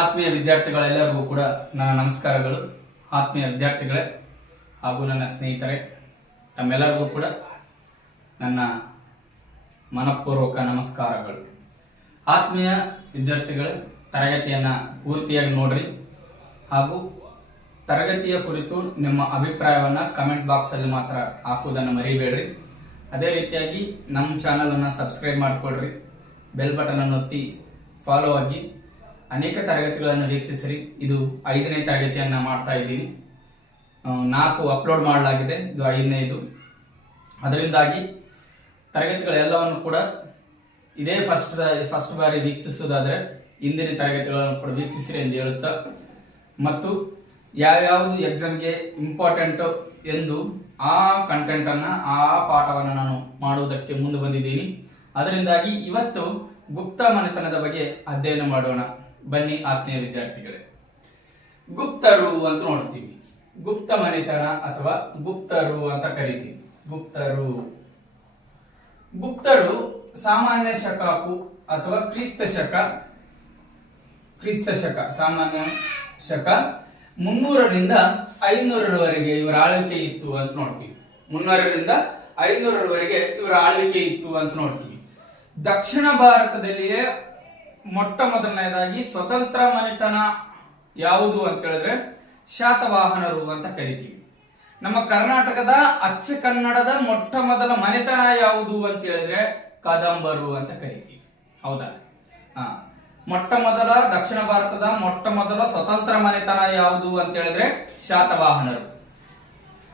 ಆತ್ಮೀಯ ವಿದ್ಯಾರ್ಥಿಗಳೆಲ್ಲರಿಗೂ ಕೂಡ ನನ್ನ ನಮಸ್ಕಾರಗಳು. ಆತ್ಮೀಯ ವಿದ್ಯಾರ್ಥಿಗಳೇ ಹಾಗೂ ನನ್ನ ಸ್ನೇಹಿತರೆ, ತಮ್ಮೆಲ್ಲರಿಗೂ ಕೂಡ ನನ್ನ ಮನಪೂರ್ವಕ ನಮಸ್ಕಾರಗಳು. ಆತ್ಮೀಯ ವಿದ್ಯಾರ್ಥಿಗಳೇ, ತರಗತಿಯನ್ನು ಪೂರ್ತಿಯಾಗಿ ನೋಡ್ರಿ ಹಾಗೂ ತರಗತಿಯ ಕುರಿತು ನಿಮ್ಮ ಅಭಿಪ್ರಾಯವನ್ನು ಕಮೆಂಟ್ ಬಾಕ್ಸಲ್ಲಿ ಮಾತ್ರ ಹಾಕುವುದನ್ನು ಮರಿಬೇಡ್ರಿ. ಅದೇ ರೀತಿಯಾಗಿ ನಮ್ಮ ಚಾನಲನ್ನು ಸಬ್ಸ್ಕ್ರೈಬ್ ಮಾಡಿಕೊಡ್ರಿ, ಬೆಲ್ ಬಟನ್ ಅನ್ನು ಒತ್ತಿ ಫಾಲೋ ಆಗಿ ಅನೇಕ ತರಗತಿಗಳನ್ನು ವೀಕ್ಷಿಸಿರಿ. ಇದು 5ನೇ ತರಗತಿಯನ್ನು ಮಾಡ್ತಾ ಇದ್ದೀನಿ. 4 ಅಪ್ಲೋಡ್ ಮಾಡಲಾಗಿದೆ, ಇದು 5ನೇದು. ಅದರಿಂದಾಗಿ ತರಗತಿಗಳೆಲ್ಲವನ್ನು ಕೂಡ ಇದೇ ಫಸ್ಟ್ ಬಾರಿ ವೀಕ್ಷಿಸುವುದಾದರೆ ಹಿಂದಿನ ತರಗತಿಗಳನ್ನು ಕೂಡ ವೀಕ್ಷಿಸಿರಿ ಎಂದು ಹೇಳುತ್ತಾ, ಮತ್ತು ಯಾವ್ಯಾವುದು ಎಕ್ಸಾಮ್ಗೆ ಇಂಪಾರ್ಟೆಂಟ್ ಎಂದು ಆ ಕಂಟೆಂಟನ್ನು ಆ ಪಾಠವನ್ನು ನಾನು ಮಾಡುವುದಕ್ಕೆ ಮುಂದೆ ಬಂದಿದ್ದೀನಿ. ಅದರಿಂದಾಗಿ ಇವತ್ತು ಗುಪ್ತ ಮನೆತನದ ಬಗ್ಗೆ ಅಧ್ಯಯನ ಮಾಡೋಣ. ಬನ್ನಿ ಆತ್ಮೀಯ ವಿದ್ಯಾರ್ಥಿಗಳೇ, ಗುಪ್ತರು ಅಂತ ನೋಡ್ತೀವಿ. ಗುಪ್ತ ಮನೆತನ ಅಥವಾ ಗುಪ್ತರು ಅಂತ ಕರಿತೀವಿ. ಗುಪ್ತರು ಸಾಮಾನ್ಯ ಶಕಕು ಅಥವಾ ಕ್ರಿಸ್ತ ಶಕ ಸಾಮಾನ್ಯ ಶಕ 300ರಿಂದ 500ರವರೆಗೆ ಇವರ ಆಳ್ವಿಕೆ ಇತ್ತು ಅಂತ ನೋಡ್ತೀವಿ. 300ರಿಂದ 500ರವರೆಗೆ ಇವರ ಆಳ್ವಿಕೆ ಇತ್ತು ಅಂತ ನೋಡ್ತೀವಿ. ದಕ್ಷಿಣ ಭಾರತದಲ್ಲಿಯೇ ಮೊಟ್ಟ ಮೊದಲನೇದಾಗಿ ಸ್ವತಂತ್ರ ಮನೆತನ ಯಾವುದು ಅಂತ ಹೇಳಿದ್ರೆ ಶಾತವಾಹನರು ಅಂತ ಕರಿತೀವಿ. ನಮ್ಮ ಕರ್ನಾಟಕದ ಅಚ್ಚ ಕನ್ನಡದ ಮೊಟ್ಟ ಮೊದಲ ಮನೆತನ ಯಾವುದು ಅಂತ ಹೇಳಿದ್ರೆ ಕದಂಬರು ಅಂತ ಕರಿತೀವಿ. ಹೌದಾ? ಮೊಟ್ಟ ಮೊದಲ ದಕ್ಷಿಣ ಭಾರತದ ಮೊಟ್ಟ ಮೊದಲ ಸ್ವತಂತ್ರ ಮನೆತನ ಯಾವುದು ಅಂತ ಹೇಳಿದ್ರೆ ಶಾತವಾಹನರು.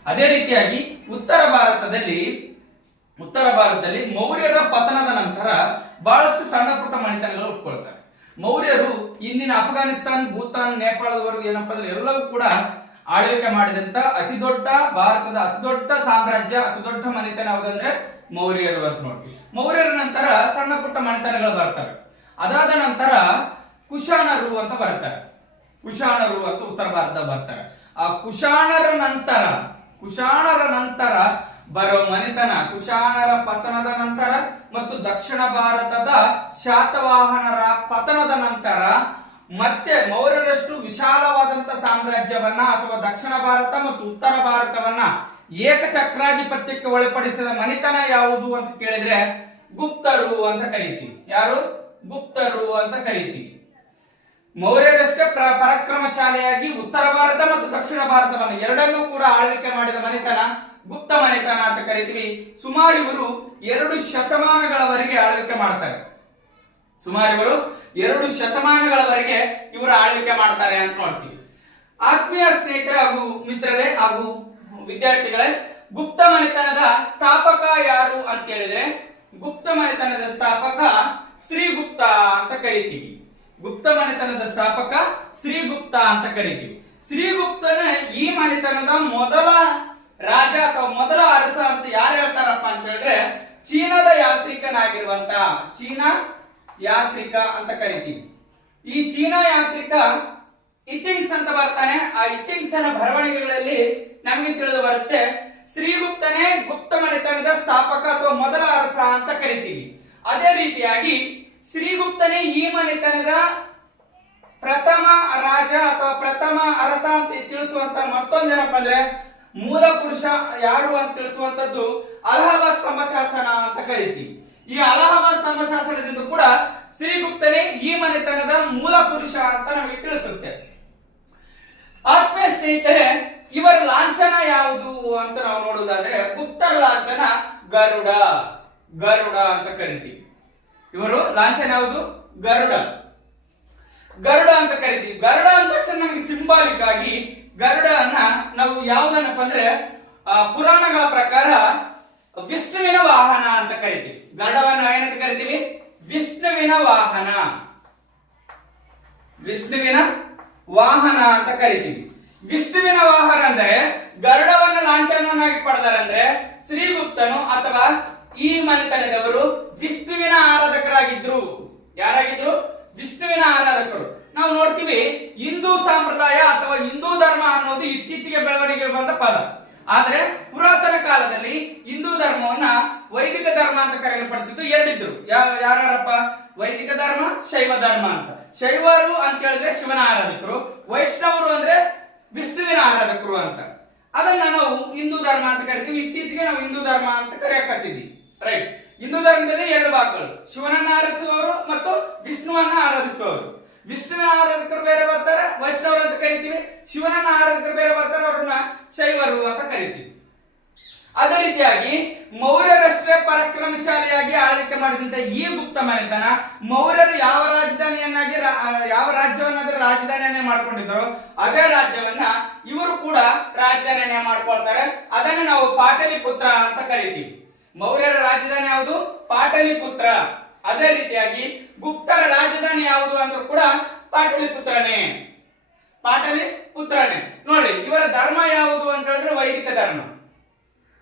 ಅದೇ ರೀತಿಯಾಗಿ ಉತ್ತರ ಭಾರತದಲ್ಲಿ ಮೌರ್ಯರ ಪತನದ ನಂತರ ಬಹಳಷ್ಟು ಸಣ್ಣ ಪುಟ್ಟ ಮನೆತನಗಳು ಹುಟ್ಕೊಳ್ತಾರೆ. ಮೌರ್ಯರು ಇಂದಿನ ಅಫ್ಘಾನಿಸ್ತಾನ್, ಭೂತಾನ್, ನೇಪಾಳದವರೆಗೂ ಏನಪ್ಪಾ ಅಂದ್ರೆ ಎಲ್ಲವೂ ಕೂಡ ಆಳ್ವಿಕೆ ಮಾಡಿದಂತ ಭಾರತದ ಅತಿ ದೊಡ್ಡ ಸಾಮ್ರಾಜ್ಯ, ಅತಿ ದೊಡ್ಡ ಮನೆತನ ಯಾವುದಂದ್ರೆ ಮೌರ್ಯರು ಅಂತ ನೋಡ್ತೀವಿ. ಮೌರ್ಯರ ನಂತರ ಸಣ್ಣ ಪುಟ್ಟ ಮನೆತನಗಳು ಬರ್ತವೆ. ಅದಾದ ನಂತರ ಕುಶಾಣರು ಅಂತ ಬರ್ತಾರೆ. ಕುಶಾಣರು ಅಂತ ಉತ್ತರ ಭಾರತದ ಬರ್ತಾರೆ. ಆ ಕುಶಾಣರ ನಂತರ ಬರೋ ಮನೆತನ, ಕುಶಾಣರ ಪತನದ ನಂತರ ಮತ್ತು ದಕ್ಷಿಣ ಭಾರತದ ಶಾತವಾಹನರ ಪತನದ ನಂತರ ಮತ್ತೆ ಮೌರ್ಯರಷ್ಟು ವಿಶಾಲವಾದಂತ ಸಾಮ್ರಾಜ್ಯವನ್ನ ಅಥವಾ ದಕ್ಷಿಣ ಭಾರತ ಮತ್ತು ಉತ್ತರ ಭಾರತವನ್ನ ಏಕಚಕ್ರಾಧಿಪತ್ಯಕ್ಕೆ ಒಳಪಡಿಸಿದ ಮನೆತನ ಯಾವುದು ಅಂತ ಕೇಳಿದ್ರೆ ಗುಪ್ತರು ಅಂತ ಕರಿತೀವಿ. ಯಾರು? ಗುಪ್ತರು ಅಂತ ಕರಿತೀವಿ. ಮೌರ್ಯರಷ್ಟೇ ಪರಾಕ್ರಮಶಾಲಿಯಾಗಿ ಉತ್ತರ ಭಾರತ ಮತ್ತು ದಕ್ಷಿಣ ಭಾರತವನ್ನು ಎರಡನ್ನೂ ಕೂಡ ಆಳ್ವಿಕೆ ಮಾಡಿದ ಮನೆತನ ಗುಪ್ತ ಮನೆತನ ಅಂತ ಕರಿತೀವಿ. ಸುಮಾರು ಇವರು 2 ಶತಮಾನಗಳವರೆಗೆ ಆಳ್ವಿಕೆ ಮಾಡ್ತಾರೆ. ಇವರು ಆಳ್ವಿಕೆ ಮಾಡ್ತಾರೆ ಅಂತ ನೋಡ್ತೀವಿ. ಆತ್ಮೀಯ ಸ್ನೇಹಿತರೆ ಹಾಗೂ ಮಿತ್ರರೇ ಹಾಗೂ ವಿದ್ಯಾರ್ಥಿಗಳೇ, ಗುಪ್ತ ಮನೆತನದ ಸ್ಥಾಪಕ ಯಾರು ಅಂತ ಹೇಳಿದ್ರೆ ಗುಪ್ತ ಮನೆತನದ ಸ್ಥಾಪಕ ಶ್ರೀಗುಪ್ತ ಅಂತ ಕರಿತೀವಿ. ಶ್ರೀಗುಪ್ತನ ಈ ಮನೆತನದ ಮೊದಲ ರಾಜ ಅಥವಾ ಮೊದಲ ಅರಸ ಅಂತ ಯಾರು ಹೇಳ್ತಾರಪ್ಪ ಅಂತ ಹೇಳಿದ್ರೆ ಚೀನಾದ ಚೀನಾ ಯಾತ್ರಿಕ ಅಂತ ಕರಿತೀವಿ. ಈ ಚೀನಾ ಯಾತ್ರಿಕ ಇಥಿಂಗ್ಸ್ ಅಂತ ಬರ್ತಾನೆ. ಆ ಇಥಿಂಗ್ಸ್ ನ ಬರವಣಿಗೆಗಳಲ್ಲಿ ನಮಗೆ ತಿಳಿದು ಬರುತ್ತೆ ಶ್ರೀಗುಪ್ತನೇ ಗುಪ್ತ ಮನೆತನದ ಸ್ಥಾಪಕ ಅಥವಾ ಮೊದಲ ಅರಸ ಅಂತ ಕರಿತೀವಿ. ಅದೇ ರೀತಿಯಾಗಿ ಶ್ರೀಗುಪ್ತನೇ ಈ ಮನೆತನದ ಪ್ರಥಮ ರಾಜ ಅಥವಾ ಪ್ರಥಮ ಅರಸ ಅಂತ ತಿಳಿಸುವಂತ ಮತ್ತೊಂದೇನಪ್ಪ ಅಂದ್ರೆ ಮೂಲ ಪುರುಷ ಯಾರು ಅಂತ ತಿಳಿಸುವಂತದ್ದು ಅಲಹಾಬಾದ್ ಸ್ತಂಭ ಶಾಸನ ಅಂತ ಕರಿತೀವಿ. ಈ ಅಲಹಾಬಾದ್ ಸ್ತಂಭ ಶಾಸನದಿಂದ ಕೂಡ ಶ್ರೀಗುಪ್ತನೇ ಈ ಮನೆತನದ ಮೂಲ ಪುರುಷ ಅಂತ ನಮಗೆ ತಿಳಿಸುತ್ತೆ. ಆತ್ಮೀಯ ಸ್ನೇಹಿತರೆ, ಇವರ ಲಾಂಛನ ಯಾವುದು ಅಂತ ನಾವು ನೋಡುವುದಾದ್ರೆ ಗುಪ್ತರ ಲಾಂಛನ ಗರುಡ ಅಂತ ಕರಿತೀವಿ. ಇವರು ಲಾಂಛನ ಯಾವುದು? ಗರುಡ ಅಂತ ಕರಿತೀವಿ. ಗರುಡ ಅಂದ ತಕ್ಷಣ ನಮಗೆ ಸಿಂಬಾಲಿಕ್ ಆಗಿ ಗರುಡನ್ನ ನಾವು ಯಾವುದನ್ನಪ್ಪ ಅಂದ್ರೆ ಪುರಾಣಗಳ ಪ್ರಕಾರ ವಿಷ್ಣುವಿನ ವಾಹನ ಅಂತ ಕರಿತೀವಿ. ಗರುಡವನ್ನು ಏನಂತ ಕರಿತೀವಿ? ವಿಷ್ಣುವಿನ ವಾಹನ ಅಂತ ಕರಿತೀವಿ. ವಿಷ್ಣುವಿನ ವಾಹನ ಅಂದ್ರೆ ಗರುಡವನ್ನ ಲಾಂಛನವನ್ನಾಗಿ ಪಡೆದಾರಂದ್ರೆ ಶ್ರೀಗುಪ್ತನು ಅಥವಾ ಈ ಮನೆತನದವರು ವಿಷ್ಣುವಿನ ಆರಾಧಕರಾಗಿದ್ರು. ಯಾರಾಗಿದ್ರು? ವಿಷ್ಣುವಿನ ಆರಾಧಕರು. ನಾವು ನೋಡ್ತೀವಿ ಹಿಂದೂ ಸಂಪ್ರದಾಯ ಅಥವಾ ಹಿಂದೂ ಧರ್ಮ ಅನ್ನೋದು ಇತ್ತೀಚೆಗೆ ಬೆಳವಣಿಗೆ ಬಂದ ಪದ. ಆದ್ರೆ ಪುರಾತನ ಕಾಲದಲ್ಲಿ ಹಿಂದೂ ಧರ್ಮವನ್ನ ವೈದಿಕ ಧರ್ಮ ಅಂತ ಕರೆಯಲ್ಪಡ್ತಿತ್ತು. ಎರಡಿದ್ರು, ಯಾರಪ್ಪ? ವೈದಿಕ ಧರ್ಮ, ಶೈವ ಧರ್ಮ ಅಂತ. ಶೈವರು ಅಂತ ಹೇಳಿದ್ರೆ ಶಿವನ ಆರಾಧಕರು, ವೈಷ್ಣವರು ಅಂದ್ರೆ ವಿಷ್ಣುವಿನ ಆರಾಧಕರು ಅಂತ. ಅದನ್ನ ನಾವು ಹಿಂದೂ ಧರ್ಮ ಅಂತ ಕರಿತೀವಿ. ಇತ್ತೀಚೆಗೆ ನಾವು ಹಿಂದೂ ಧರ್ಮ ಅಂತ ಕರೆಯಕತ್ತಿದ್ವಿ, ರೈಟ್. ಹಿಂದೂ ಧರ್ಮದಲ್ಲಿ ಎರಡು ಭಾಗಗಳು, ಶಿವನನ್ನ ಆರಾಧಿಸುವವರು ಮತ್ತು ವಿಷ್ಣುವನ್ನ ಆರಾಧಿಸುವವರು. ವಿಷ್ಣುವಿನ ಆರಾಧಕರು ಬೇರೆ ಬರ್ತಾರೆ, ವೈಷ್ಣವರು ಅಂತ ಕರಿತೀವಿ. ಶಿವನನ್ನ ಆರಾಧಕರು ಬೇರೆ ಬರ್ತಾರೆ, ಅವ್ರನ್ನ ಶೈವರು ಅಂತ ಕರಿತೀವಿ. ಅದೇ ರೀತಿಯಾಗಿ ಮೌರ್ಯರಷ್ಟೇ ಪರಾಕ್ರಮಶಾಲಿಯಾಗಿ ಆಳ್ವಿಕೆ ಮಾಡಿದಂತ ಈ ಗುಪ್ತ ಮನೆತನ, ಮೌರ್ಯರು ಯಾವ ರಾಜಧಾನಿಯನ್ನಾಗಿ ಯಾವ ರಾಜ್ಯವನ್ನಾದ್ರೂ ರಾಜಧಾನಿಯನ್ನೇ ಮಾಡ್ಕೊಂಡಿದ್ರು, ಅದೇ ರಾಜ್ಯವನ್ನ ಇವರು ಕೂಡ ರಾಜಧಾನಿಯನ್ನೇ ಮಾಡ್ಕೊಳ್ತಾರೆ. ಅದನ್ನ ನಾವು ಪಾಟಲಿಪುತ್ರ ಅಂತ ಕರಿತೀವಿ. ಮೌರ್ಯರ ರಾಜಧಾನಿ ಯಾವುದು? ಪಾಟಲಿಪುತ್ರ. ಅದೇ ರೀತಿಯಾಗಿ ಗುಪ್ತರ ರಾಜಧಾನಿ ಯಾವುದು ಅಂತ ಕೂಡ ಪಾಟಲಿಪುತ್ರನೇ. ಪಾಟಲಿಪುತ್ರನೇ. ನೋಡ್ರಿ, ಇವರ ಧರ್ಮ ಯಾವುದು ಅಂತ ಹೇಳಿದ್ರೆ ವೈದಿಕ ಧರ್ಮ.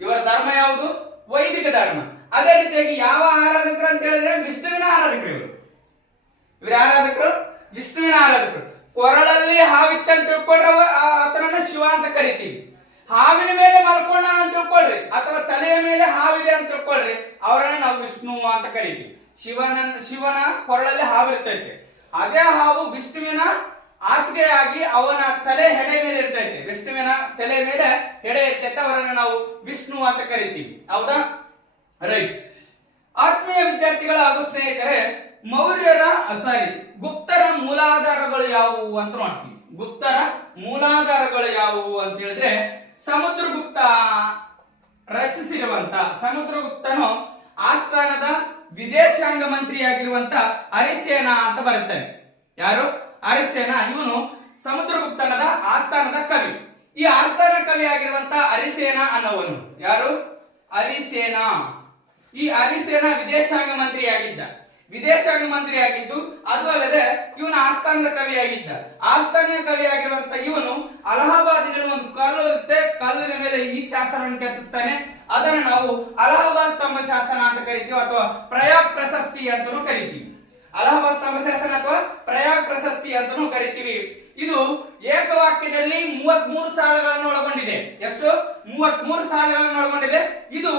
ಇವರ ಧರ್ಮ ಯಾವುದು? ವೈದಿಕ ಧರ್ಮ. ಅದೇ ರೀತಿಯಾಗಿ ಯಾವ ಆರಾಧಕರು ಅಂತ ಹೇಳಿದ್ರೆ ವಿಷ್ಣುವಿನ ಆರಾಧಕರು. ಇವರು ಆರಾಧಕರು ವಿಷ್ಣುವಿನ ಆರಾಧಕರು. ಕೊರಳಲ್ಲಿ ಹಾವಿತ್ತ ಅಂತ ತಿಳ್ಕೊಂಡ್ರೆ ಆತನನ್ನ ಶಿವ ಅಂತ ಕರಿತೀವಿ. ಹಾವಿನ ಮೇಲೆ ಮಲ್ಕೊಂಡ ಅಂತ ತಿಳ್ಕೊಳ್ರಿ, ಅಥವಾ ತಲೆಯ ಮೇಲೆ ಹಾವಿದೆ ಅಂತ ತಿಳ್ಕೊಳ್ರಿ, ಅವರನ್ನ ನಾವು ವಿಷ್ಣು ಅಂತ ಕರಿತೀವಿ. ಶಿವನ ಕೊರಳಲ್ಲಿ ಹಾವಿರ್ತೈತೆ. ಅದೇ ಹಾವು ವಿಷ್ಣುವಿನ ಹಾಸಿಗೆಯಾಗಿ ಅವನ ತಲೆ ಹೆಡೆ ಮೇಲೆ ಇರ್ತೈತೆ. ವಿಷ್ಣುವಿನ ತಲೆ ಮೇಲೆ ಹೆಡೆ ಇರ್ತೈತೆ, ಅವರನ್ನ ನಾವು ವಿಷ್ಣು ಅಂತ ಕರಿತೀವಿ. ಹೌದಾ? ರೈಟ್. ಆತ್ಮೀಯ ವಿದ್ಯಾರ್ಥಿಗಳ ಹಾಗೂ ಸ್ನೇಹಿತರೆ, ಗುಪ್ತರ ಮೂಲಾಧಾರಗಳು ಯಾವುವು ಅಂತ ನೋಡ್ತೀವಿ. ಗುಪ್ತರ ಮೂಲಾಧಾರಗಳು ಯಾವುವು ಅಂತ ಹೇಳಿದ್ರೆ, ಸಮುದ್ರಗುಪ್ತ ರಚಿಸಿರುವಂತ, ಸಮುದ್ರಗುಪ್ತನು ಆಸ್ಥಾನದ ವಿದೇಶಾಂಗ ಮಂತ್ರಿಯಾಗಿರುವಂತ ಅರಿಸೇನ ಅಂತ ಬರುತ್ತಾನೆ. ಯಾರು? ಅರಿಸೇನ. ಇವನು ಸಮುದ್ರಗುಪ್ತನದ ಆಸ್ಥಾನದ ಕವಿ. ಈ ಆಸ್ಥಾನ ಕವಿ ಆಗಿರುವಂತ ಅರಿಸೇನ ಅನ್ನೋವನು ಯಾರು? ಅರಿಸೇನ. ಈ ಅರಿಸೇನ ವಿದೇಶಾಂಗ ಮಂತ್ರಿಯಾಗಿದ್ದ. ವಿದೇಶಾಂಗ ಮಂತ್ರಿ ಆಗಿದ್ದು ಅದು ಅಲ್ಲದೆ ಇವನ ಆಸ್ಥಾನದ ಕವಿಯಾಗಿದ್ದ. ಆಸ್ಥಾನ ಕವಿಯಾಗಿರುವಂತ ಇವನು ಅಲಹಾಬಾದಿನಲ್ಲಿ ಒಂದು ಕಲ್ಲು ಇರುತ್ತೆ, ಕಲ್ಲಿನ ಮೇಲೆ ಈ ಶಾಸನವನ್ನು ಕೆತ್ತಿಸ್ತಾನೆ. ಅದನ್ನು ನಾವು ಅಲಹಾಬಾದ್ ಸ್ತಂಭ ಶಾಸನ ಅಂತ ಕರಿತೀವಿ, ಅಥವಾ ಪ್ರಯಾಗ್ ಪ್ರಶಸ್ತಿ ಅಂತಾನೂ ಕರಿತೀವಿ. ಅಲಹಾಬಾದ್ ಸ್ತಂಭ ಶಾಸನ ಅಥವಾ ಪ್ರಯಾಗ್ ಪ್ರಶಸ್ತಿ ಅಂತಾನೂ ಕರಿತೀವಿ. ಇದು ಏಕವಾಕ್ಯದಲ್ಲಿ 33 ಸಾಲುಗಳನ್ನು ಒಳಗೊಂಡಿದೆ. ಎಷ್ಟು? 33 ಸಾಲುಗಳನ್ನು ಒಳಗೊಂಡಿದೆ. ಇದು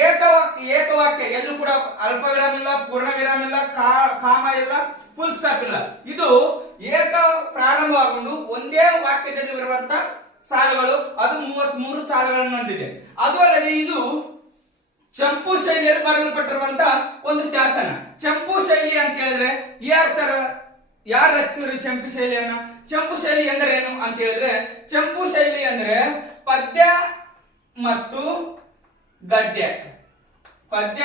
ಏಕವಾಕ್ಯ, ಎಲ್ಲೂ ಕೂಡ ಅಲ್ಪ ವಿರಾಮ ಇಲ್ಲ, ಪೂರ್ಣ ವಿರಾಮ ಇಲ್ಲ, ಕಾಮ ಇಲ್ಲ, ಫುಲ್ ಸ್ಟಾಪ್ ಇಲ್ಲ. ಇದು ಪ್ರಾರಂಭಗೊಂಡು ಒಂದೇ ವಾಕ್ಯದಲ್ಲಿ ಬರುವಂತ ಸಾಲುಗಳು. ಅದು 33 ಸಾಲುಗಳನ್ನು ಹೊಂದಿದೆ. ಅದು ಅಲ್ಲದೆ ಇದು ಚಂಪು ಶೈಲಿಯಲ್ಲಿ ಬರೆಯಲ್ಪಟ್ಟಿರುವಂತ ಒಂದು ಶಾಸನ. ಚಂಪು ಶೈಲಿ ಅಂತ ಹೇಳಿದ್ರೆ ಯಾರು ರಚಿಸಿದ್ರು ಚಂಪು ಶೈಲಿಯನ್ನ? ಚಂಪು ಶೈಲಿ ಅಂದ್ರೆ ಏನು ಅಂತ ಹೇಳಿದ್ರೆ, ಚಂಪು ಶೈಲಿ ಅಂದ್ರೆ ಪದ್ಯ ಮತ್ತು ಗದ್ಯ. ಪದ್ಯ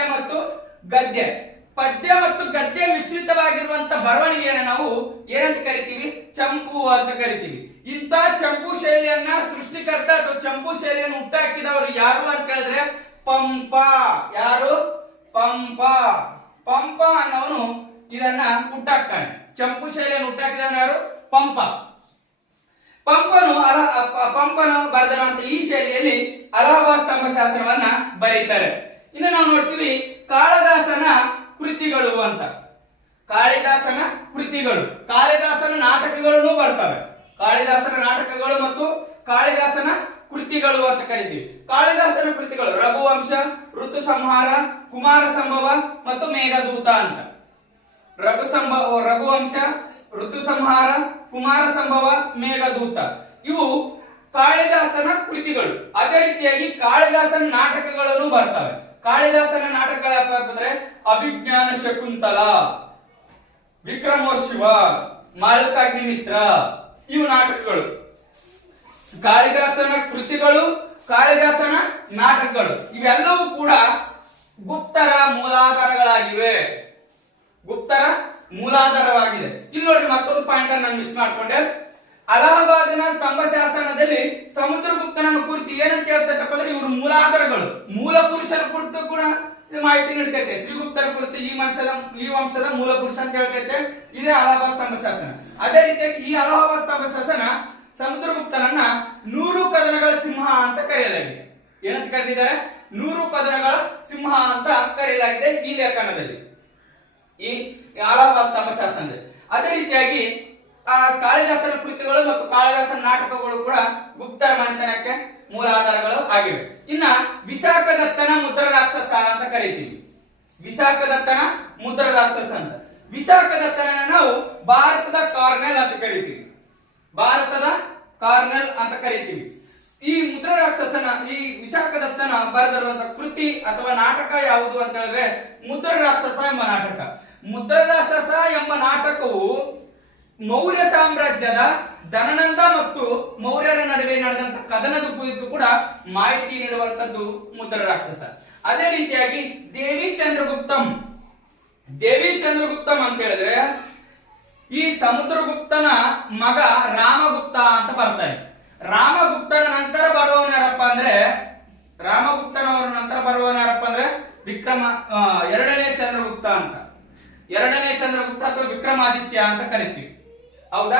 ಮತ್ತು ಗದ್ಯ ಮಿಶ್ರಿತವಾಗಿರುವಂತ ಬರವಣಿಗೆಯನ್ನು ನಾವು ಏನಂತ ಕರಿತೀವಿ? ಚಂಪು ಅಂತ ಕರಿತೀವಿ. ಇಂಥ ಚಂಪು ಶೈಲಿಯನ್ನ ಸೃಷ್ಟಿಕರ್ತ ಅಥವಾ ಚಂಪು ಶೈಲಿಯನ್ನು ಹುಟ್ಟಾಕಿದವರು ಯಾರು ಅಂತ ಹೇಳಿದ್ರೆ ಪಂಪ. ಯಾರು? ಪಂಪ. ಪಂಪ ಅನ್ನೋನು ಇದನ್ನ ಹುಟ್ಟಾಕ್ತಾನೆ. ಚಂಪು ಶೈಲಿಯನ್ನು ಹುಟ್ಟಾಕಿದವನು ಯಾರು? ಪಂಪ. ಪಂಪನು ಬರೆದಿರುವಂತ ಈ ಶೈಲಿಯಲ್ಲಿ ಅಲಹಾಬಾದ್ ಸ್ತಂಭ ಶಾಸನವನ್ನ ಬರೀತಾರೆ. ಇನ್ನು ನಾವು ನೋಡ್ತೀವಿ ಕಾಳಿದಾಸನ ಕೃತಿಗಳು ಅಂತ. ಕಾಳಿದಾಸನ ಕೃತಿಗಳು, ಕಾಳಿದಾಸನ ನಾಟಕಗಳನ್ನು ಬರ್ತವೆ. ಕಾಳಿದಾಸನ ನಾಟಕಗಳು ಮತ್ತು ಕಾಳಿದಾಸನ ಕೃತಿಗಳು ಅಂತ ಕರಿತೀವಿ. ಕಾಳಿದಾಸನ ಕೃತಿಗಳು ರಘುವಂಶ, ಋತು ಸಂಹಾರ, ಕುಮಾರ ಸಂಭವ ಮತ್ತು ಮೇಘದೂತ ಅಂತ. ರಘುವಂಶ, ಋತು ಸಂಹಾರ, ಕುಮಾರ ಸಂಭವ, ಮೇಘದೂತ ಇವು ಕಾಳಿದಾಸನ ಕೃತಿಗಳು. ಅದೇ ರೀತಿಯಾಗಿ ಕಾಳಿದಾಸನ ನಾಟಕಗಳನ್ನು ಬರ್ತವೆ. ಕಾಳಿದಾಸನ ನಾಟಕಗಳು ಅಂದ್ರೆ ಅಭಿಜ್ಞಾನ ಶಕುಂತಲ, ವಿಕ್ರಮೋರ್ಶಿವ, ಮಾಲಕಾಗ್ನಿಮಿತ್ರ ಇವು ನಾಟಕಗಳು. ಕಾಳಿದಾಸನ ಕೃತಿಗಳು, ಕಾಳಿದಾಸನ ನಾಟಕಗಳು ಇವೆಲ್ಲವೂ ಕೂಡ ಗುಪ್ತರ ಮೂಲಾಧಾರಗಳಾಗಿವೆ. ಗುಪ್ತರ ಮೂಲಾಧಾರವಾಗಿದೆ. ಇಲ್ಲಿ ನೋಡಿ ಮತ್ತೊಂದು ಪಾಯಿಂಟ್ ನಾನು ಮಿಸ್ ಮಾಡ್ಕೊಂಡೆ. ಅಲಹಾಬಾದಿನ ಸ್ತಂಭ ಶಾಸನದಲ್ಲಿ ಸಮುದ್ರಗುಪ್ತನನ್ನು ಕುರಿತು ಏನಂತ ಹೇಳ್ತೈತಪ್ಪ ಅಂದ್ರೆ ಇವರು ಮೂಲಾಧಾರಗಳು, ಮೂಲ ಪುರುಷರ ಕುರಿತು ಕೂಡ ಮಾಹಿತಿ ನೀಡ್ತೈತೆ. ಶ್ರೀಗುಪ್ತರ ಕುರಿತು ಈ ವಂಶದ ಮೂಲ ಪುರುಷ ಅಂತ ಹೇಳ್ತೈತೆ. ಇದೇ ಅಲಹಾಬಾದ್ ಸ್ತಂಭ ಶಾಸನ. ಅದೇ ರೀತಿಯಾಗಿ ಈ ಅಲಹಾಬಾದ್ ಸ್ತಂಭ ಶಾಸನ ಸಮುದ್ರಗುಪ್ತನನ್ನ 100 ಕದನಗಳ ಸಿಂಹ ಅಂತ ಕರೆಯಲಾಗಿದೆ. ಏನಂತ ಕರೆದಿದ್ದಾರೆ? 100 ಕದನಗಳ ಸಿಂಹ ಅಂತ ಕರೆಯಲಾಗಿದೆ ಈ ಲೇಖನದಲ್ಲಿ, ಈ ಅಲಹಾಬಾದ್ ಸ್ತಂಭ ಶಾಸನದಲ್ಲಿ. ಅದೇ ರೀತಿಯಾಗಿ ಆ ಕಾಳಿದಾಸನ ಕೃತಿಗಳು ಮತ್ತು ಕಾಳಿದಾಸನ ನಾಟಕಗಳು ಕೂಡ ಗುಪ್ತರ ಮನೆತನಕ್ಕೆ ಮೂಲಾಧಾರಗಳು ಆಗಿವೆ. ಇನ್ನ ವಿಶಾಖದತ್ತನ ಮುದ್ರ ರಾಕ್ಷಸ ಅಂತ ಕರಿತೀವಿ. ವಿಶಾಖದತ್ತನ ಮುದ್ರ ರಾಕ್ಷಸ ಅಂತ. ವಿಶಾಖದತ್ತನನ್ನ ನಾವು ಭಾರತದ ಕಾರ್ನೆಲ್ ಅಂತ ಕರಿತೀವಿ. ಭಾರತದ ಕಾರ್ನೆಲ್ ಅಂತ ಕರಿತೀವಿ. ಈ ಮುದ್ರ ರಾಕ್ಷಸನ, ಈ ವಿಶಾಖದತ್ತನ ಬರೆದಿರುವಂತಹ ಕೃತಿ ಅಥವಾ ನಾಟಕ ಯಾವುದು ಅಂತ ಹೇಳಿದ್ರೆ ಮುದ್ರ ರಾಕ್ಷಸ ಎಂಬ ನಾಟಕ. ಮುದ್ರ ರಾಕ್ಷಸ ಎಂಬ ನಾಟಕವು ಮೌರ್ಯ ಸಾಮ್ರಾಜ್ಯದ ಧನನಂದ ಮತ್ತು ಮೌರ್ಯರ ನಡುವೆ ನಡೆದಂತಹ ಕದನದ ಕುರಿತು ಕೂಡ ಮಾಹಿತಿ ನೀಡುವಂತದ್ದು ಮುದ್ರ ರಾಕ್ಷಸ. ಅದೇ ರೀತಿಯಾಗಿ ದೇವಿ ಚಂದ್ರಗುಪ್ತಂ ಅಂತ ಹೇಳಿದ್ರೆ ಈ ಸಮುದ್ರಗುಪ್ತನ ಮಗ ರಾಮಗುಪ್ತ ಅಂತ ಬರ್ತಾನೆ. ರಾಮಗುಪ್ತನ ನಂತರ ಬರುವವನು ಯಾರಪ್ಪ ಅಂದ್ರೆ ರಾಮಗುಪ್ತನವರ ನಂತರ ಬರುವವನು ಯಾರಪ್ಪ ಅಂದ್ರೆ ಎರಡನೇ ಚಂದ್ರಗುಪ್ತ ಅಂತ, ಎರಡನೇ ಚಂದ್ರಗುಪ್ತ ಅಥವಾ ವಿಕ್ರಮಾದಿತ್ಯ ಅಂತ ಕರಿತೀವಿ. ಹೌದಾ?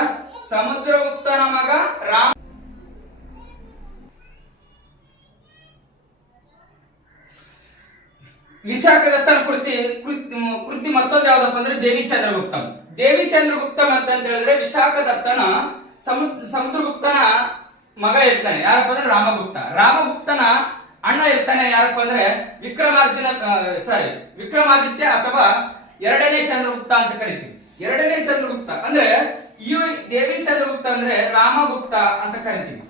ಸಮುದ್ರಗುಪ್ತನ ಮಗ ರಾಮ. ವಿಶಾಖದತ್ತನ ಕೃತಿ ಮತ್ತೊಂದು ಯಾವ್ದಪ್ಪ ಅಂದ್ರೆ ದೇವಿ ಚಂದ್ರಗುಪ್ತಂ. ದೇವಿ ಚಂದ್ರಗುಪ್ತಂ ಅಂತ ಹೇಳಿದ್ರೆ ವಿಶಾಖದತ್ತನ ಸಮುದ್ರಗುಪ್ತನ ಮಗ ಇರ್ತಾನೆ, ಯಾರಪ್ಪ ಅಂದ್ರೆ ರಾಮಗುಪ್ತ. ರಾಮಗುಪ್ತನ ಅಣ್ಣ ಇರ್ತಾನೆ, ಯಾರಪ್ಪ ಅಂದ್ರೆ ವಿಕ್ರಮಾದಿತ್ಯ ಅಥವಾ ಎರಡನೇ ಚಂದ್ರಗುಪ್ತ ಅಂತ ಕರಿತೀವಿ. ಎರಡನೇ ಚಂದ್ರಗುಪ್ತ ಅಂದ್ರೆ ಈ ದೇವಿ ಚಂದ್ರಗುಪ್ತ ಅಂದ್ರೆ ರಾಮಗುಪ್ತ ಅಂತ ಕರಿತೀವಿ.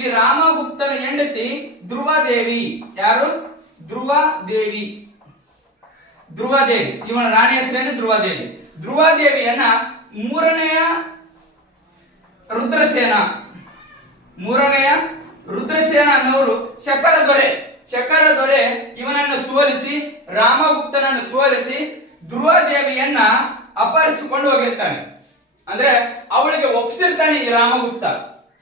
ಈ ರಾಮಗುಪ್ತನ ಹೆಂಡತಿ ಧ್ರುವದೇವಿ. ಯಾರು? ಧ್ರುವದೇವಿ. ಇವನ ರಾಣಿ ಹೆಸರೇನು? ಧ್ರುವದೇವಿ. ಧ್ರುವದೇವಿಯನ್ನ ಮೂರನೆಯ ರುದ್ರಸೇನ ಅನ್ನೋರು ಶಕರ ದೊರೆ ಇವನನ್ನು ಸೋಲಿಸಿ, ರಾಮಗುಪ್ತನನ್ನು ಸೋಲಿಸಿ ಧ್ರುವದೇವಿಯನ್ನ ಅಪಹರಿಸಿಕೊಂಡು ಹೋಗಿರ್ತಾನೆ. ಅಂದ್ರೆ ಅವಳಿಗೆ ಒಪ್ಪಿಸಿರ್ತಾನೆ ಈ ರಾಮಗುಪ್ತ.